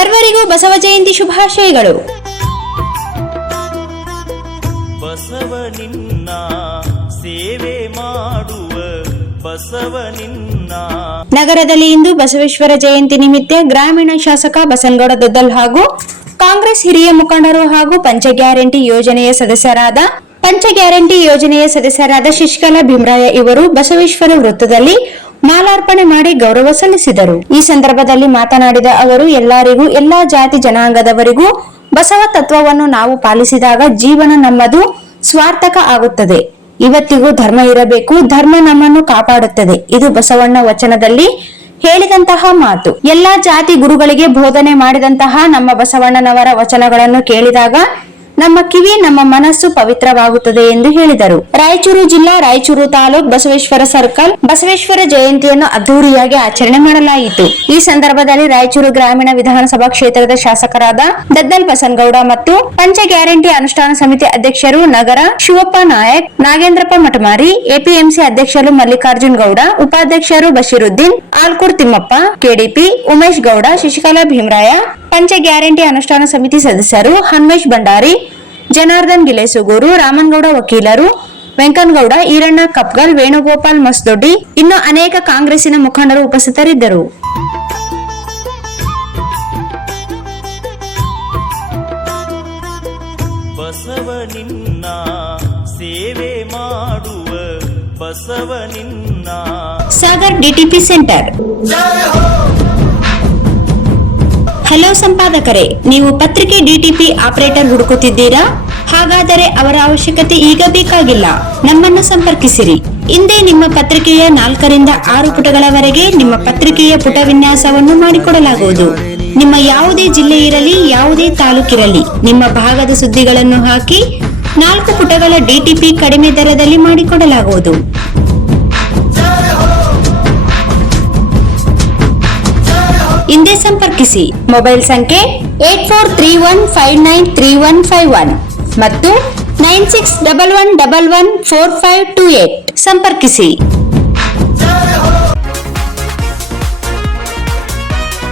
ಸರ್ವರಿಗೂ ಬಸವ ಜಯಂತಿ ಶುಭಾಶಯಗಳು. ಬಸವನಿನ್ನ ಸೇವೆ ಮಾಡುವ ಬಸವನಿನ್ನ. ನಗರದಲ್ಲಿ ಇಂದು ಬಸವೇಶ್ವರ ಜಯಂತಿ ನಿಮಿತ್ತ ಗ್ರಾಮೀಣ ಶಾಸಕ ಬಸನಗೌಡ ದದ್ದಲ್ ಹಾಗೂ ಕಾಂಗ್ರೆಸ್ ಹಿರಿಯ ಮುಖಂಡರು ಹಾಗೂ ಪಂಚ ಗ್ಯಾರಂಟಿ ಯೋಜನೆಯ ಸದಸ್ಯರಾದ ಶಶಿಕಲಾ ಭೀಮರಾಯ ಇವರು ಬಸವೇಶ್ವರ ವೃತ್ತದಲ್ಲಿ ಮಾಲಾರ್ಪಣೆ ಮಾಡಿ ಗೌರವ ಸಲ್ಲಿಸಿದರು. ಈ ಸಂದರ್ಭದಲ್ಲಿ ಮಾತನಾಡಿದ ಅವರು, ಎಲ್ಲರಿಗೂ ಎಲ್ಲಾ ಜಾತಿ ಜನಾಂಗದವರಿಗೂ ಬಸವ ತತ್ವವನ್ನು ನಾವು ಪಾಲಿಸಿದಾಗ ಜೀವನ ನಮ್ಮದು ಸ್ವಾರ್ಥಕ ಆಗುತ್ತದೆ. ಇವತ್ತಿಗೂ ಧರ್ಮ ಇರಬೇಕು, ಧರ್ಮ ನಮ್ಮನ್ನು ಕಾಪಾಡುತ್ತದೆ. ಇದು ಬಸವಣ್ಣ ವಚನದಲ್ಲಿ ಹೇಳಿದಂತಹ ಮಾತು. ಎಲ್ಲಾ ಜಾತಿ ಗುರುಗಳಿಗೆ ಬೋಧನೆ ಮಾಡಿದಂತಹ ನಮ್ಮ ಬಸವಣ್ಣನವರ ವಚನಗಳನ್ನು ಕೇಳಿದಾಗ ನಮ್ಮ ಕಿವಿ, ನಮ್ಮ ಮನಸ್ಸು ಪವಿತ್ರವಾಗುತ್ತದೆ ಎಂದು ಹೇಳಿದರು. ರಾಯಚೂರು ಜಿಲ್ಲಾ, ರಾಯಚೂರು ತಾಲೂಕ್, ಬಸವೇಶ್ವರ ಸರ್ಕಲ್ ಬಸವೇಶ್ವರ ಜಯಂತಿಯನ್ನು ಅದ್ದೂರಿಯಾಗಿ ಆಚರಣೆ ಮಾಡಲಾಯಿತು. ಈ ಸಂದರ್ಭದಲ್ಲಿ ರಾಯಚೂರು ಗ್ರಾಮೀಣ ವಿಧಾನಸಭಾ ಕ್ಷೇತ್ರದ ಶಾಸಕರಾದ ದದ್ದಲ್ ಬಸನಗೌಡ ಮತ್ತು ಪಂಚ ಗ್ಯಾರಂಟಿ ಅನುಷ್ಠಾನ ಸಮಿತಿ ಅಧ್ಯಕ್ಷರು ನಗರ ಶಿವಪ್ಪ ನಾಯಕ್, ನಾಗೇಂದ್ರಪ್ಪ ಮಠಮಾರಿ, ಎಪಿಎಂಸಿ ಅಧ್ಯಕ್ಷರು ಮಲ್ಲಿಕಾರ್ಜುನ್ ಗೌಡ, ಉಪಾಧ್ಯಕ್ಷರು ಬಶೀರುದ್ದೀನ್, ಆಲ್ಕೂರ್ ತಿಮ್ಮಪ್ಪ, ಕೆಡಿಪಿ ಉಮೇಶ್ ಗೌಡ, ಶಶಿಕಲಾ ಭೀಮರಾಯ, ಪಂಚ ಗ್ಯಾರಂಟಿ ಅನುಷ್ಠಾನ ಸಮಿತಿ ಸದಸ್ಯರು ಹನ್ಮೇಶ್ ಭಂಡಾರಿ, ಜನಾರ್ದನ್ ಗಿಲೇಸುಗೂರು, ರಾಮನಗೌಡ ವಕೀಲರು, ವೆಂಕನಗೌಡ, ಈರಣ್ಣ ಕಪ್ಗಲ್, ವೇಣುಗೋಪಾಲ್ ಮಸ್ದೊಡ್ಡಿ, ಇನ್ನು ಅನೇಕ ಕಾಂಗ್ರೆಸ್ಸಿನ ಮುಖಂಡರು ಉಪಸ್ಥಿತರಿದ್ದರು. ಬಸವನಿನ್ನ ಸೇವೆ ಮಾಡುವ ಬಸವನಿನ್ನ. Sagar DTP centre. ಹಲೋ ಸಂಪಾದಕರೇ, ನೀವು ಪತ್ರಿಕೆ ಡಿಟಿಪಿ ಆಪರೇಟರ್ ಹುಡುಕುತ್ತಿದ್ದೀರಾ? ಹಾಗಾದರೆ ಅವರ ಅವಶ್ಯಕತೆ ಈಗ ಬೇಕಾಗಿಲ್ಲ. ನಮ್ಮನ್ನು ಸಂಪರ್ಕಿಸಿರಿ. ಇಂದೇ ನಿಮ್ಮ ಪತ್ರಿಕೆಯ 4 ರಿಂದ 6 ಪುಟಗಳವರೆಗೆ ನಿಮ್ಮ ಪತ್ರಿಕೆಯ ಪುಟ ವಿನ್ಯಾಸವನ್ನು ಮಾಡಿಕೊಡಲಾಗುವುದು. ನಿಮ್ಮ ಯಾವುದೇ ಜಿಲ್ಲೆ ಇರಲಿ, ಯಾವುದೇ ತಾಲೂಕಿರಲಿ, ನಿಮ್ಮ ಭಾಗದ ಸುದ್ದಿಗಳನ್ನು ಹಾಕಿ 4 ಪುಟಗಳ ಡಿಟಿಪಿ ಕಡಿಮೆ ದರದಲ್ಲಿ ಮಾಡಿಕೊಡಲಾಗುವುದು. ಹಿಂದೆ ಸಂಪರ್ಕಿಸಿ. ಮೊಬೈಲ್ ಸಂಖ್ಯೆ 8431593151 ಮತ್ತು 9611114528 ಸಂಪರ್ಕಿಸಿ.